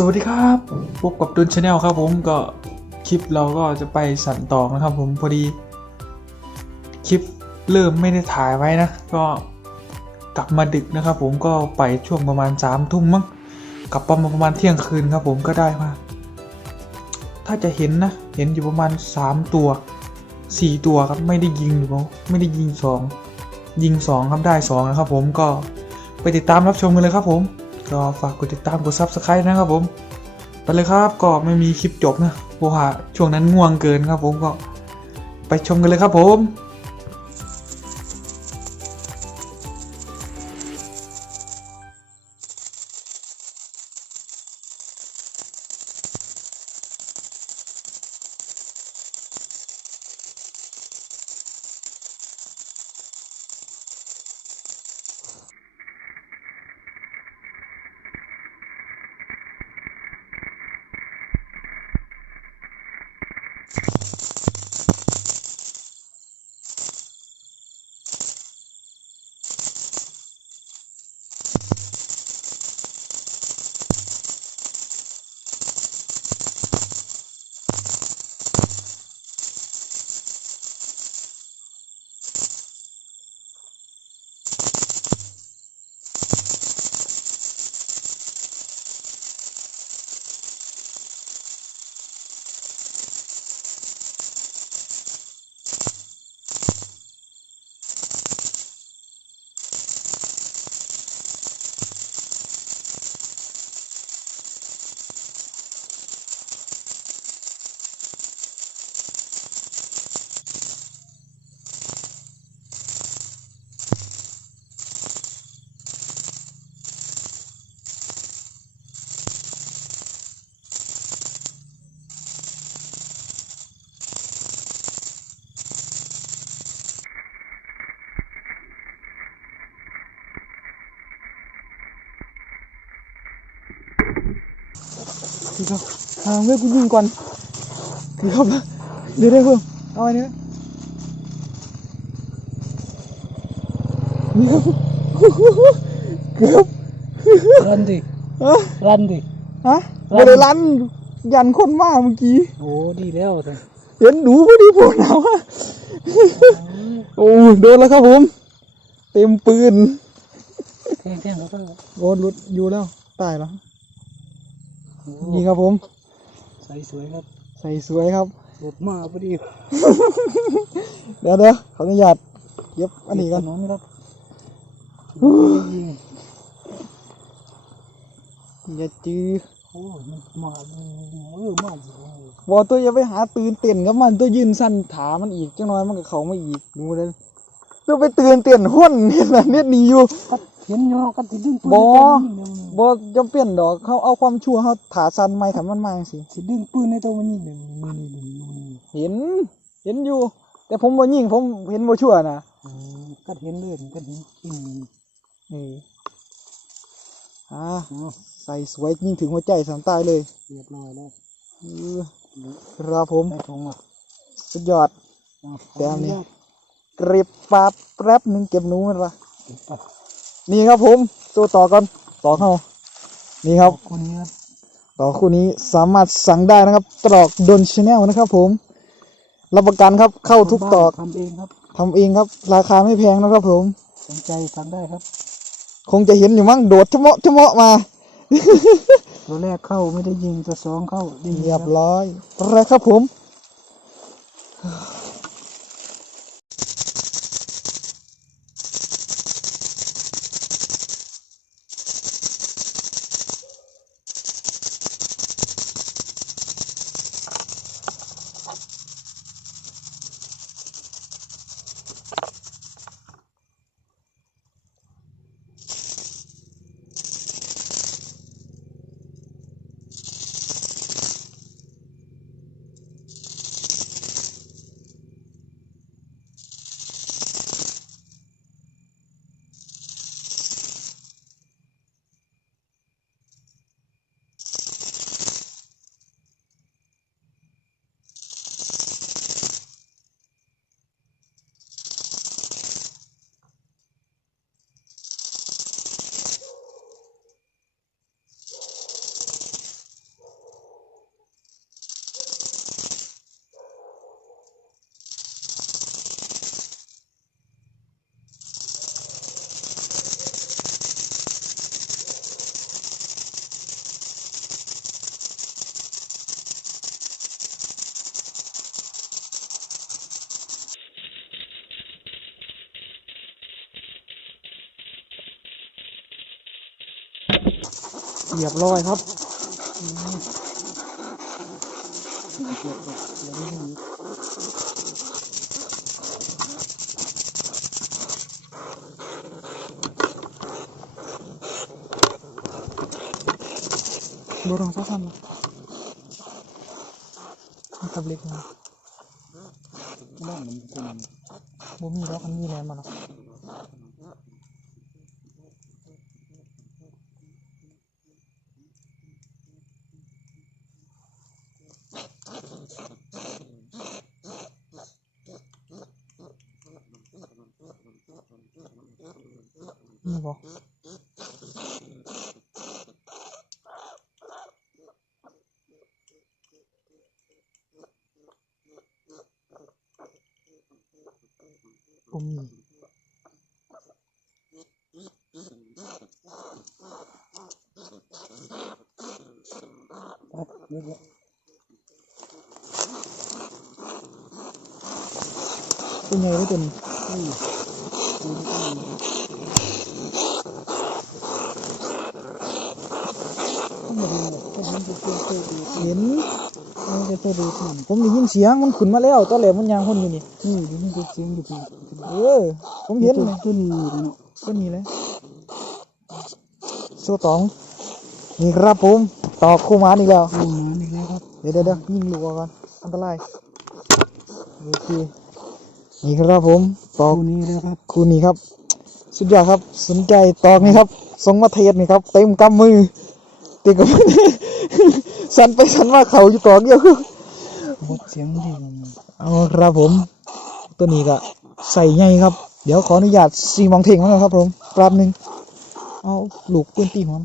สวัสดีครับพบกับดุนชาแนลครับผมก็คลิปเราก็จะไปสั่นต่อนะครับผมพอดี คลิปเริ่มไม่ได้ถ่ายไว้นะ ก็กลับมาดึกนะครับผมก็ไปช่วงประมาณสามทุ่มมั้งกลับประมาณประมาณเที่ยงคืนครับผมก็ได้มา ถ้าจะเห็นนะ เห็นอยู่ประมาณสามตัวสี่ตัวครับไม่ได้ยิงหรือไม่ได้ยิงสองยิงสองครับได้สองนะครับผมก็ไปติดตามรับชมกันเลยครับผม ก็ฝากกดติดตามกด subscribe นะครับผม ไปเลยครับก็ไม่มีคลิปจบนะเพราะว่าช่วงนั้นง่วงเกินครับผมก็ไปชมกันเลยครับผม อันนี้นะนี่ครับเกือบรันดิฮะรันดิฮะลั่บนริลันยันคนมากเมื่อกี้โอ้ดีแล้วแต่เห็นดูพอดีโผล่หนาวอะโอ้โดนแล้วครับผม เต็มปืนแท่งแท่งแล้วก็โดนหลุดอยู่แล้ว ตายแล้วโอ้ นี่ครับผมใส่สวยครับ ใส่สวยครับหลดมาพอดีเดี๋ยวเดี๋ยวขออนุญาตเย็บอันนี้กันถนนครับยิงอย่าจื้อโอ้ยมันมาเออมาสิบอตัวอย่าไปหาตื่นเต้นกับมันตัวยืนสั้นถามันอีกจังน้อยมันก็เขามาอีกดูเลยตัวไปตื่นเต้นห้นเนี่ยนะเนี่ยหนีอยู่กัด เห็นยอกัดติดึงปืนบ่ในตัวมันยิงบอจำเป็นดอกเขาเอาความชั่วเขาถาสั้นไม่ถามมันมาสิสิดึงปืนในตัวมันยิงนี่นี่นี่นี่นี่เห็น เห็นอยู่ แต่ผมบ่ยิงผมเห็นบ่ชั่วนะอืมกัดเห็นเลยกัดเห็นกินนี่อ่าโอ้ใส่สวยยิงถึงหัวใจสามตายเลยเรียบร้อยแล้วเออครับผมได้ทงอะสุดยอดอะแต้มนี้เก็บปลาแป๊บหนึ่งเก็บหนูมันวะอะ นี่ครับผมตัวต่อก่อนต่อเข้านี่ครับคนนี้ครับต่อคู่นี้สามารถสั่งได้นะครับ ตรอกดนชาแนลนะครับผม รับประกันครับเข้าทุกตอกทำเองครับทำเองครับ ราคาไม่แพงนะครับผมสนใจสั่งได้ครับ คงจะเห็นอยู่มั้งโดดชะเมาะชะเมาะมา ตัวแรกเข้าไม่ได้ยิงตัวสองเข้าได้ยิงเรียบครับร้อยอะไรครับผม เรียบร้อยครับบรองสักคำนะครับเล็กนะบ้านมันคงบ่มีแล้วคันมีแลนมาหรอกนี่บอกบ่มีเยอะแยะตัว ใหญ่ได้ตัวนี้นี่ดูนี่ก็มีไม่ เห็นหรอกก็เห็นจะเชื่อเชื่อดูเห็นมันจะตัวดูที่ผมได้ยินเสียงมันขึ้นมาแล้วตอนแรกมันยางคนอยู่นี่นี่ดูนี่ก็เสียงอยู่ที่เออผมเห็นตัวเลยตัวนี้เลยเนาะก็มีเลยโซ่ตองนี่ครับผมตอกคู่หมาอีกแล้วเอาหมาอีกแล้วครับเดี๋ยวเดี๋ยวเดี๋ยวยิงลูกออกก่อนอันตรายโอเคนี่ครับผมตอกตัวนี้แล้วครับคู่นี้ครับ สุดยอดครับสนใจตอกนี่ครับส่งมาเทศนี่ครับเต็มกำมือ ติดกับสันไปสันมาเขาอยู่ตอกเดียวบดเสียงดีเอาครับผม ตัวนี้ก็ใส่ไงครับ เดี๋ยวขออนุญาตซีมองเทงมั้งครับผมแป๊บหนึงเอาลูกปืนตีหัวมัน